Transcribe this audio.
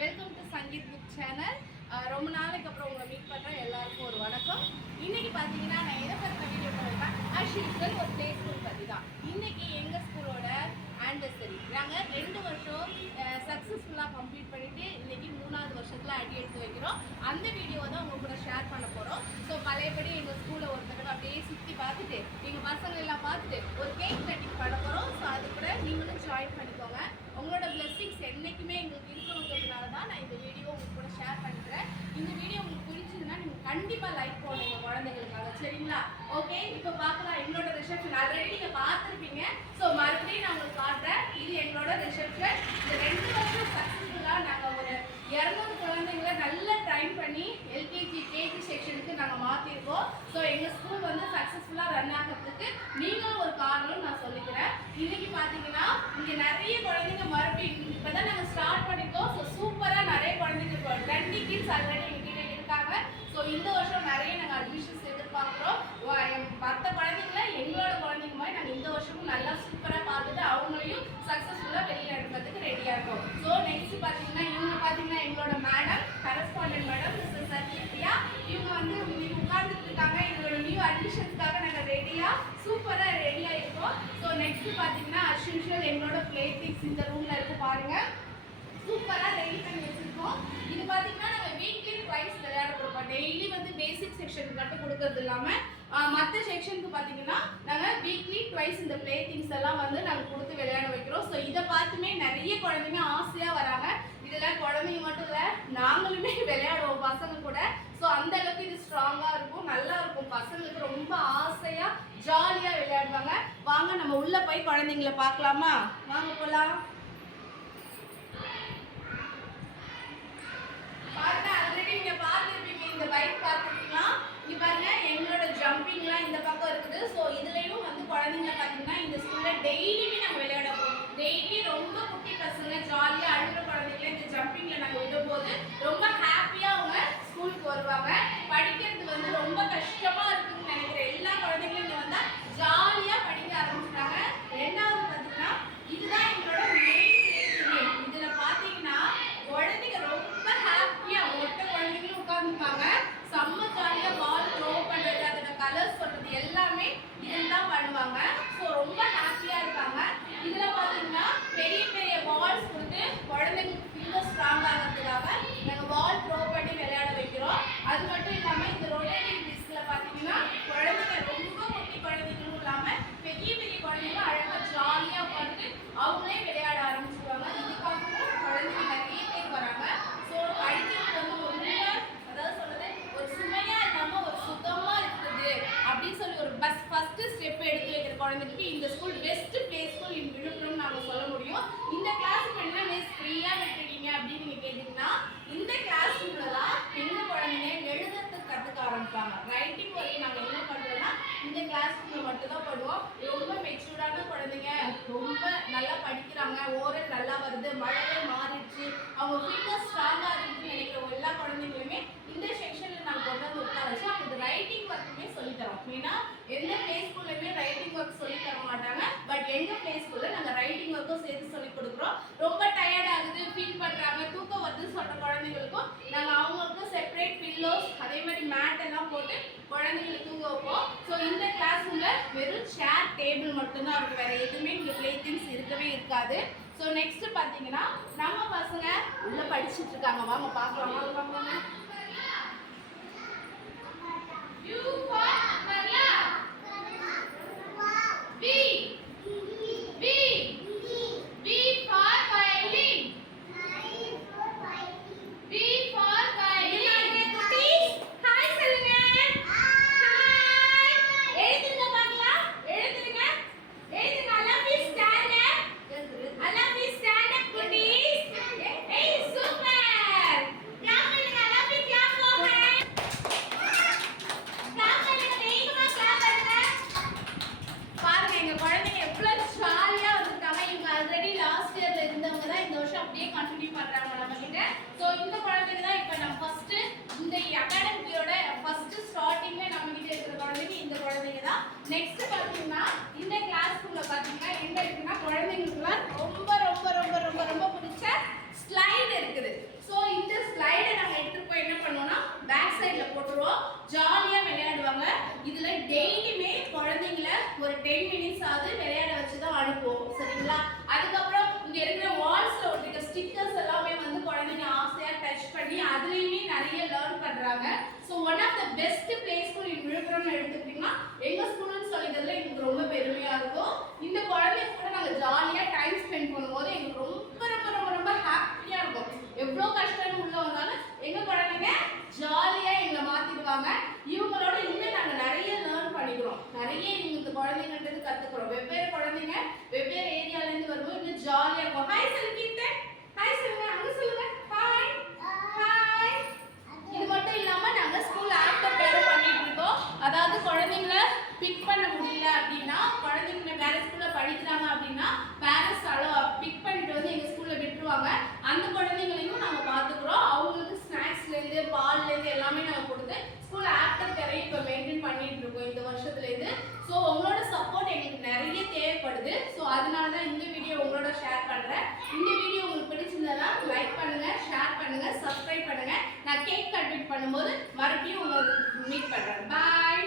Welcome to Sangeet book channel ரொம்ப நாளைக்கு அப்புறம் உங்களை மீட் பண்ணுறேன் எல்லாருக்கும் ஒரு வணக்கம். இன்னைக்கு பார்த்தீங்கன்னா நான் எதை பற்றி வீடியோ பண்ணுறேன் ஆஸ் யூஸ்வல் ஒரு பிளே ஸ்கூல் பற்றி தான். இன்னைக்கு எங்கள் ஸ்கூலோட ஆனிவர்சரி நாங்கள் ரெண்டு வருஷம் சக்ஸஸ்ஃபுல்லாக கம்ப்ளீட் பண்ணிவிட்டு இன்னைக்கு மூணாவது வருஷத்தில் அடி எடுத்து வைக்கிறோம். அந்த வீடியோவை தான் உங்கள் கூட ஷேர் பண்ண போகிறோம் ஸோ பழையபடி எங்கள் ஸ்கூலை ஒரு தடவை அப்படியே சுற்றி பார்த்துட்டு எங்கள் பசங்க எல்லாம் பார்த்துட்டு ஒரு கேக் கட்டிங் பண்ண போகிறோம் ஸோ அது கூட நீங்களும் ஜாயின் பண்ணிக்கோங்க. உங்களோட பிளெஸ்ஸிங்ஸ் என்றைக்குமே எங்களுக்கு இருக்கணுங்கிறதுனால தான் நான் இந்த வீடியோ உங்களுக்கு கூட ஷேர் பண்ணிக்கிறேன் இந்த வீடியோ உங்களுக்கு கண்டிப்பா கண்டிப்பாக லைக் போடுங்க குழந்தைங்களுக்காக சரிங்களா? ஓகே இப்போ பார்க்கலாம். எங்களோட ரிசப்ஷன் ஆல்ரெடி நீங்க பார்த்துருப்பீங்க. ஸோ மறுபடியும் நான் உங்களுக்கு காட்டுறேன். இது எங்களோட ரிசப்ஷன் இந்த ரெண்டு வருஷம் சக்ஸஸ்ஃபுல்லாக நாங்கள் ஒரு இரநூறு குழந்தைங்கள நல்லா ட்ரைன் பண்ணி எல்கேஜி கேஜி செக்ஷனுக்கு நாங்கள் மாற்றிருக்கோம் ஸோ எங்கள் ஸ்கூல் வந்து சக்ஸஸ்ஃபுல்லாக ரன் ஆகிறதுக்கு நீங்களும் ஒரு காரணம் நான் சொல்லிக்கிறேன். இன்னைக்கு பார்த்தீங்கன்னா இங்கே நிறைய குழந்தைங்க மறுபடியும் இப்போ தான் நாங்கள் ஸ்டார்ட் பண்ணிருக்கோம் ஸோ சூப்பராக நிறைய குழந்தைங்க இப்போ டுவெண்ட்டி கிட்ஸ் ஆல்ரெடி எங்ககிட்ட இருக்காங்க ஸோ இந்த வருஷம் நிறைய நாங்கள் அட்மிஷன்ஸ் எதிர்பார்க்குறோம் மற்ற குழந்தைங்கள எங்களோட குழந்தைங்க மாதிரி நாங்கள் இந்த வருஷமும் நல்லா சூப்பராக பார்த்துட்டு அவங்களையும் சக்ஸஸ்ஃபுல்லாக வெளியில் அனுப்புறதுக்கு ரெடியாக இருக்கோம் ஸோ நெக்ஸ்ட் பார்த்தீங்கன்னா இவங்க பார்த்தீங்கன்னா எங்களோட madam correspondent madam mister Sathyapriya. இவங்க வந்து இன்னைக்கு உட்கார்ந்துட்டு இருக்காங்க எங்களோட நியூ அட்மிஷன்ஸ்க்காக நாங்கள் ரெடியாக சூப்பராக ரெடியாக இருக்கோம். ஸோ நெக்ஸ்ட் பார்த்தீங்கன்னா அஸ் யூஷுவல் எங்களோட பிளே இந்த ரூமில் இருக்கு பாருங்க. சூப்பராக ரெடி பண்ணி வச்சிருக்கோம். இது பார்த்தீங்கன்னா நாங்கள் வீக்லி ட்வைஸ் விளையாட கொடுப்போம். டெய்லி வந்து பேசிக் செக்ஷனுக்கு மட்டும் கொடுக்கறது இல்லாமல் மற்ற செக்ஷனுக்கு பார்த்தீங்கன்னா நாங்கள் வீக்லி ட்வைஸ் இந்த ப்ளே திங்ஸ் எல்லாம் வந்து நாங்கள் கொடுத்து விளையாட வைக்கிறோம். ஸோ இதை பார்த்துமே நிறைய குழந்தைங்க ஆசையாக வராங்க. இதெல்லாம் குழந்தைங்க மட்டும் இல்லை நாங்களுமே விளையாடுவோம் பசங்க கூட. ஸோ அந்த அளவுக்கு இது ஸ்ட்ராங்காக இருக்கும் நல்லா இருக்கும். பசங்களுக்கு ரொம்ப ஆசையாக ஜாலியாக விளையாடுவாங்க. வாங்க நம்ம உள்ளே போய் குழந்தைங்கள பார்க்கலாமா? வாங்க போகலாம் பாருங்க ஆல்ரெடி நீங்கள் பார்த்துருப்பீங்க இந்த பைக் பார்த்துருக்கீங்களா? இங்க பாருங்க எங்களோட ஜம்பிங்லாம் இந்த பக்கம் இருக்குது. ஸோ இதுலேயும் வந்து குழந்தைங்கள பார்த்தீங்கன்னா இந்த ஸ்கூலில் டெய்லியுமே நாங்கள் விளையாட போகிறோம் டெய்லி ரொம்ப பசங்க ஜாலியாக அழுகிற குழந்தைங்கள இந்த ஜம்பிங்ல நாங்கள் விடும்போது ரொம்ப ஹாப்பியா அவங்க ஸ்கூலுக்கு வருவாங்க. படிக்கிறது வந்து ரொம்ப கஷ்டமா இருக்குன்னு நினைக்கிற எல்லா குழந்தைங்களும் இங்க வந்தா ஜாலியா படிக்க ஆரம்பிச்சிட்டாங்க ரெண்டாவது பார்த்தீங்கன்னா இதுதான் எங்களோட மெயின் இதுல பார்த்தீங்கன்னா குழந்தைங்க ரொம்ப ஹாப்பியா மொட்டை குழந்தைங்களும் உட்காந்துருப்பாங்க செம்ம ஜாலியா பால் த்ரோ பண்றது அதோட கலர்ஸ் சொல்றது எல்லாமே இதில் தான் பண்ணுவாங்க ஸோ ரொம்ப ஹாப்பியா இருப்பாங்க இதுல பாத்தீங்கன்னா பெரிய பெரிய பால்ஸ் கொடுத்து குழந்தைங்களுக்கு ஃபிங்கர் ஸ்ட்ராங் ஆகிறதுக்காக நாங்கள் பால் த்ரோ பண்ணி விளையாட வைக்கிறோம் அது மட்டும் இல்லாம இந்த ரொட்டேட்டிங் டிஸ்க்ல பாத்தீங்கன்னா குழந்தைங்க ரொம்ப குட்டி குழந்தைங்களும் இல்லாம பெரிய பெரிய குழந்தைங்களும் அழகா ஜாலியா உட்காந்து அவங்களே விளையாட ஆரம்பிச்சிருவாங்க இதுக்காகவும் குழந்தைங்க நிறைய பேர் வராங்க ஸோ படிக்கிறது வந்து ரொம்ப அதாவது சொல்றது ஒரு சுமையா இல்லாம ஒரு சுத்தமா இருக்குது அப்படின்னு சொல்லி ஒரு பஸ் ஃபர்ஸ்ட் ஸ்டெப் குழந்தைக்கு இந்த school best play school in Viluppuram நாங்கள் சொல்ல முடியும். இந்த கிளாஸுக்கு என்ன மிஸ் ஃப்ரீயாக விட்டுறீங்க அப்படின்னு நீங்கள் கேட்டிங்கன்னா இந்த கிளாஸ் தான் எந்த குழந்தைங்க எழுதுறதுக்கு கற்றுக்க ஆரம்பிப்பாங்க. ரைட்டிங் ஒர்க் நாங்கள் என்ன பண்ணுறோம்னா இந்த கிளாஸ் மட்டும்தான் பண்ணுவோம். ரொம்ப மெச்சூர்டான குழந்தைங்க ரொம்ப நல்லா படிக்கிறாங்க. ஓரல் நல்லா வருது மழையே மாறிடுச்சு. அவங்க ஃபிட்னஸ் ஸ்ட்ராங்காக இருக்குன்னு நினைக்கிற எல்லா குழந்தைங்களுமே இந்த செக்ஷனில் நாங்கள் கொண்டு வந்து உட்கார வச்சு அவங்களுக்கு ரைட்டிங் ஒர்க்குமே சொல்லி தரோம். ஏன்னா எந்த பிளே ஸ்கூல்லையுமே ரைட்டிங் ஒர்க் சொல்லி தர மாட்டாங்க பட் எங்க பிளே ஸ்கூல்ல நாங்க ரைட்டிங் ஒர்க்கும் சேர்த்து சொல்லி கொடுக்குறோம். ரொம்ப டயர்ட் ஆகுது ஃபீல் பண்றாங்க. தூக்கம் வருது சொல்ற குழந்தைங்களுக்கும் நாங்க அவங்களுக்கும் செப்பரேட் பில்லோஸ் அதே மாதிரி மேட் எல்லாம் போட்டு குழந்தைங்களை தூங்க வைப்போம். ஸோ இந்த கிளாஸ் வெறும் சேர் டேபிள் மட்டும்தான் இருக்கும் வேற எதுவுமே இங்க பிளே திங்ஸ் இருக்கவே இருக்காது. ஸோ நெக்ஸ்ட் பாத்தீங்கன்னா நம்ம பசங்க உள்ள படிச்சிட்டு இருக்காங்க. வாங்க பார்க்கலாம். வாங்க அப்படியே கண்டினியூ பண்றாங்க நம்ம கிட்ட. சோ இந்த குழந்தைங்க தான் இப்ப நம்ம ஃபர்ஸ்ட் இந்த அகாடமியோட ஃபர்ஸ்ட் ஸ்டார்டிங்ல நம்ம கிட்ட இருக்கிற குழந்தைங்க இந்த குழந்தைங்க தான். நெக்ஸ்ட் பாத்தீங்கன்னா இந்த கிளாஸ்க்குள்ள ரூம்ல பாத்தீங்கன்னா என்ன இருக்குன்னா குழந்தைங்க எடுத்துக்கிட்டீங்கன்னா எங்க ஸ்கூல்னு சொல்லிக்கிறதுல எங்களுக்கு ரொம்ப பெருமையா இருக்கும். இந்த குழந்தைங்க கூட நாங்க ஜாலியா டைம் பண்ணும்போது மறுபடியும் உங்களை மீட் பண்ணுறேன் பாய்